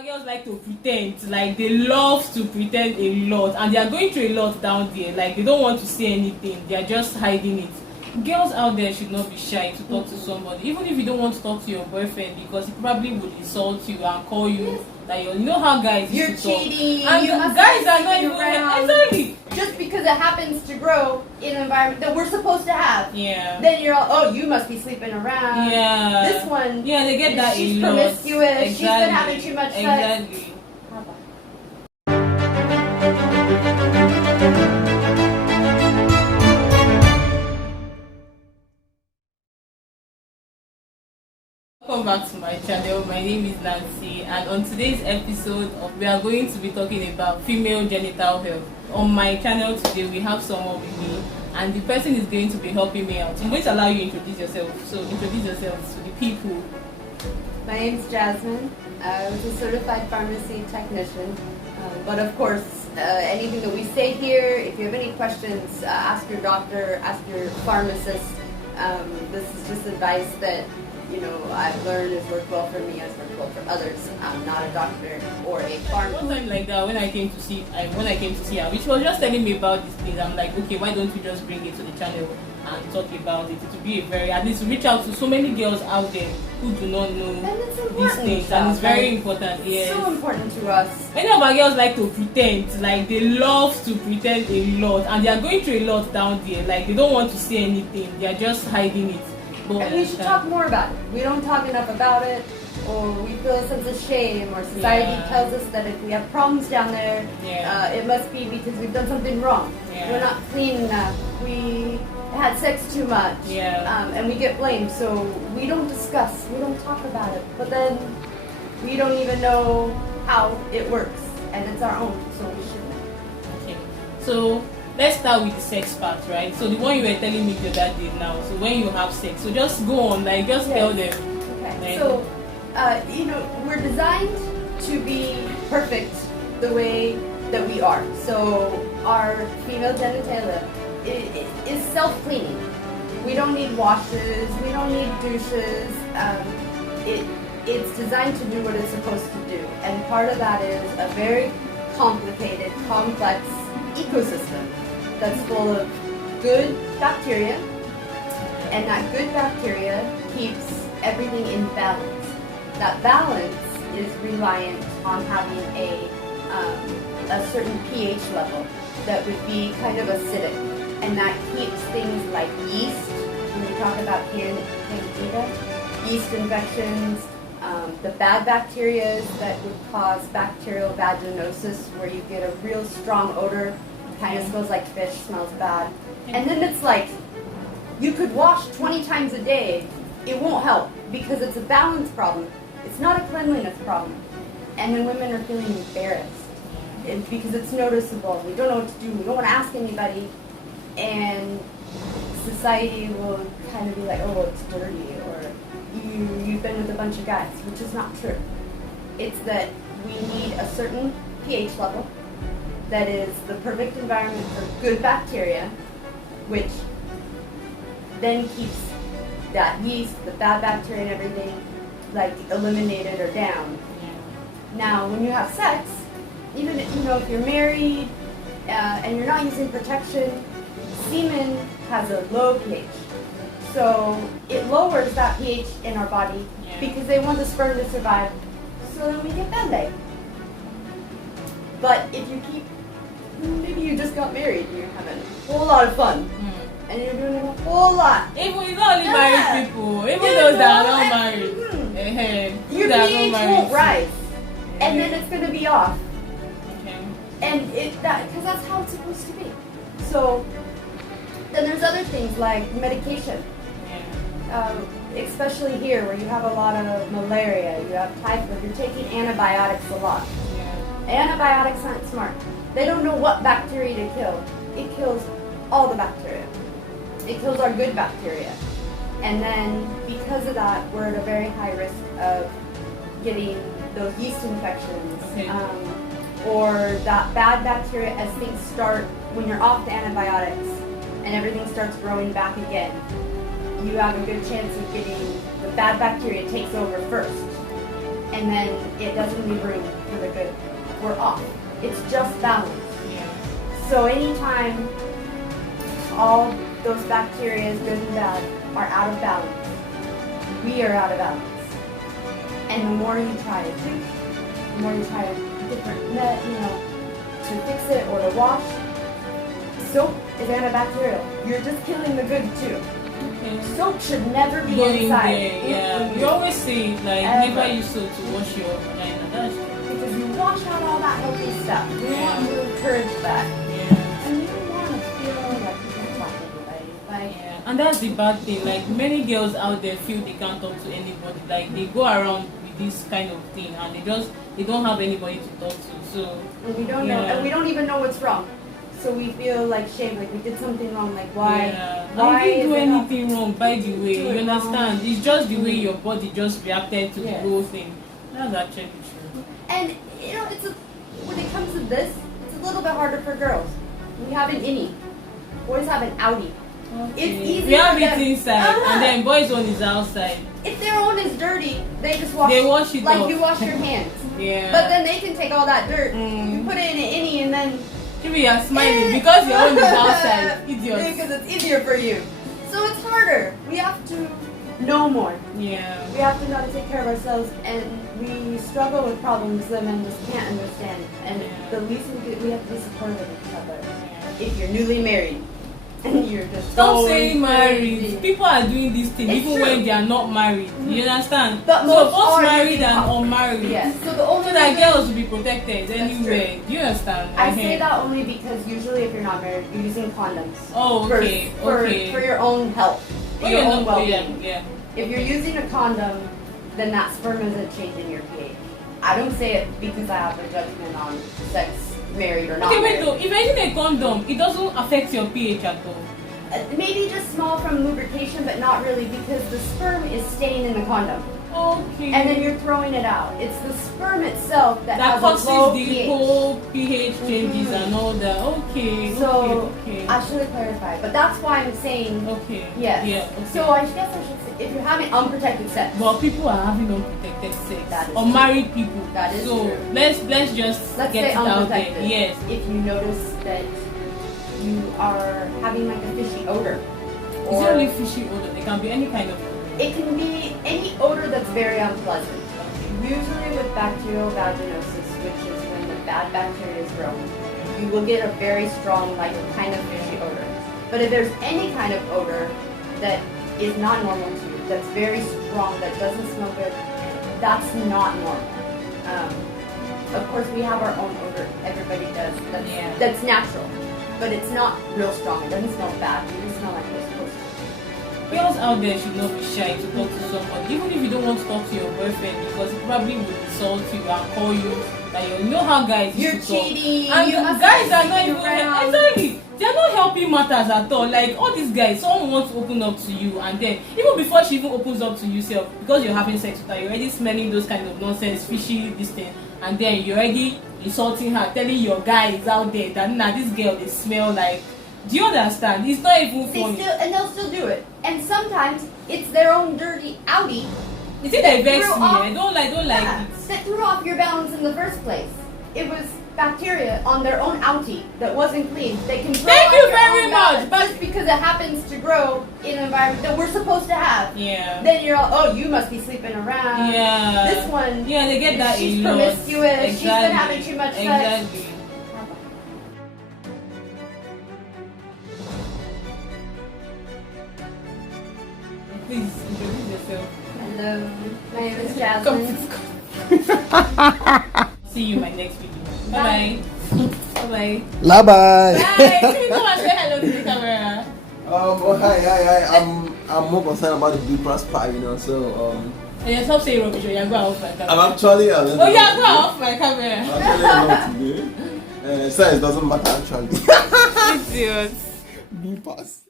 our girls like to pretend, like they love to pretend a lot, and they are going through a lot down there. Like they don't want to say anything, they are just hiding it. Girls out there should not be shy to talk to somebody, even if you don't want to talk to your boyfriend, because he probably would insult you and call you that you know how guys you're used to cheating, talk. And you must guys be are not sleeping even around. exactly. Just because it happens to grow in an environment that we're supposed to have. Yeah. Then you're all, oh, you must be sleeping around. Yeah. This one, yeah, they get that she's a lot. promiscuous. Exactly. She's been having too much sex. Exactly. Welcome back to my channel. My name is Nancy, and on today's episode we are going to be talking about female genital health. On my channel today we have someone with me, and the person is going to be helping me out. I'm going to allow you to introduce yourself. So introduce yourself to the people. My name's Jasmine. I was a certified pharmacy technician. But of course, anything that we say here, if you have any questions, ask your doctor, ask your pharmacist. This is just advice that I've learned has worked well for me, has worked well for others. I'm not a doctor or a pharmacist. One time like that, when I came to see her, which was just telling me about these things, I'm like, okay, why don't we just bring it to the channel and talk about it? It would be a very, at least reach out to so many girls out there who do not know these things, and it's very important. Yes, so important to us. Many of our girls like to pretend, like they love to pretend a lot, and they are going through a lot down there. Like they don't want to say anything, they are just hiding it. And we should talk more about it. We don't talk enough about it, or we feel a sense of shame, or society tells us that if we have problems down there, it must be because we've done something wrong. We're not clean enough. We had sex too much. And we get blamed. So we don't discuss. We don't talk about it. But then we don't even know how it works, and it's our own. So we should know. Okay. So let's start with the sex part, right? So the one you were telling me the other day now. So when you have sex, so just go on, like just tell them. Okay. So, we're designed to be perfect the way that we are. So our female genitalia is self-cleaning. We don't need washes. We don't need douches. It's designed to do what it's supposed to do, and part of that is a very complicated, complex ecosystem that's full of good bacteria, and that good bacteria keeps everything in balance. That balance is reliant on having a certain pH level that would be kind of acidic, and that keeps things like yeast, when we talk about candida, yeast infections, the bad bacteria that would cause bacterial vaginosis, where you get a real strong odor. Kind of smells like fish, smells bad. And then it's like, you could wash 20 times a day, it won't help, because it's a balance problem. It's not a cleanliness problem. And then women are feeling embarrassed, because it's noticeable. We don't know what to do, we don't want to ask anybody, and society will kind of be like, oh, it's dirty, or you've been with a bunch of guys, which is not true. It's that we need a certain pH level that is the perfect environment for good bacteria, which then keeps that yeast, the bad bacteria and everything, like eliminated or down. Now, when you have sex, even if you're married and you're not using protection, semen has a low pH. So it lowers that pH in our body because they want the sperm to survive, so then we get Band-Aid. But if you keep, maybe you just got married and you're having a whole lot of fun, and you're doing a whole lot. Even it's not only married people, even those that are not married. Your pH won't rise, and then it's going to be off. And because that's how it's supposed to be. So then there's other things like medication. Especially here where you have a lot of malaria, you have typhoid, you're taking antibiotics a lot. Antibiotics aren't smart. They don't know what bacteria to kill. It kills all the bacteria. It kills our good bacteria. And then because of that, we're at a very high risk of getting those yeast infections, or that bad bacteria as things start, when you're off the antibiotics and everything starts growing back again, you have a good chance of getting the bad bacteria takes over first. and then it doesn't leave room for the good, we're off. It's just balance. Yeah. So anytime all those bacteria, good and bad, are out of balance, we are out of balance. And the more you try to treat, the more you try to to fix it or to wash, soap is antibacterial. You're just killing the good too. Okay. Soap should never be Going inside. there, yeah. You always say like never use soap to wash your vagina. That's true. Because you wash out all that healthy stuff. You want to encourage that. Yeah. And you don't want to feel like you can't talk to anybody. Like, Yeah. And that's the bad thing. Like many girls out there feel they can't talk to anybody. Like they go around with this kind of thing and they don't have anybody to talk to. So and we don't know, and we don't even know what's wrong. So we feel like shame, like we did something wrong. Like why? Yeah. Why I didn't do is it anything wrong, by the way. Do You it understand? It's just the way your body just reacted to Yes. the whole thing. That's actually true. And when it comes to this, it's a little bit harder for girls. We have an innie. Boys have an outie. Okay. It's easy We have for it them. inside, and then boys' one is outside. If their own is dirty, they just wash. They wash it like off. you wash your hands. Yeah. But then they can take all that dirt, Mm. you put it in an innie, and then Maybe you're smiling because your own is outside. Idiots. because it's easier for you. So it's harder. We have to know more. Yeah. We have to know how to take care of ourselves, and we struggle with problems that men just can't understand. And Yeah. the least we have to be supportive of each other. Yeah. If you're newly married and you're just Stop going saying crazy. married. People are doing this thing It's even true. when they are not married. You understand? But so most both are married using and condoms. unmarried. Yes. So the only So that reason- girls will be protected anywhere. Do you understand? I say that only because usually if you're not married, you're using condoms. Oh, okay. Okay. For your own health, for Oh, your yeah, own no, well-being. yeah. If you're using a condom, then that sperm isn't changing your pH. I don't say it because I have a judgment on sex, married or not Okay, wait married. though. If I use a condom, it doesn't affect your pH at all. Maybe just small from lubrication, but not really because the sperm is staying in the condom. Okay. And then you're throwing it out. It's the sperm itself that that has causes a low the pH. whole pH changes Mhm. and all that. Okay. So okay. I should have clarified, but that's why I'm saying Okay. yes. Yeah. Okay. So I guess I should say, if you're having unprotected sex, But people are having unprotected sex. That is Unmarried people. That is so true. let's just let's get say it out there. unprotected. Yes. If you notice that you are having like a fishy odor, Is it only fishy odor? It can be any kind of odor. it can be any odor that's very unpleasant. Usually with bacterial vaginosis, which is when the bad bacteria is growing, you will get a very strong, like kind of fishy odor. But if there's any kind of odor that is not normal to you, that's very strong, that doesn't smell good, that's not normal. Of course, we have our own odor. Everybody does. Yeah. That's natural, but it's not real strong. It doesn't smell bad. You just smell like this. Girls out there should not be shy to talk to somebody, even if you don't want to talk to your boyfriend, because he probably will insult you and call you that you know how guys You're used to talk. cheating. And You must guys be are not sleeping even around. exactly. They're not helping matters at all. Like all these guys, someone wants to open up to you, and then even before she even opens up to you, self, because you're having sex with her, you're already smelling those kind of nonsense, fishy this thing, and then you're already insulting her, telling your guys out there that nah, this girl they smell like. Do you understand? It's not even funny. They'll still do it. And sometimes it's their own dirty outie. You see, they vex threw me. off- I don't like Yeah, it. that threw off your balance in the first place. It was bacteria on their own outie that wasn't clean. They can throw Thank off you your very own much, balance but- just because it happens to grow in an environment that we're supposed to have. Yeah. Then you're all, oh, you must be sleeping around. Yeah. This one, Yeah, they get that she's a lot. promiscuous. She's been having too much sex. Exactly. Please introduce yourself. Hello, my name is Come, Jasmine. come. See you in my next video. Bye bye. Bye La bye. bye. Bye. Come and say hello to the camera. Hi. I'm more concerned about the blue cross pie, so And you stop saying rubbish. Or you're going off my camera. I'm actually a little Oh, you're going off my camera. actually a lot today. Size doesn't matter actually. Idiot. B pass.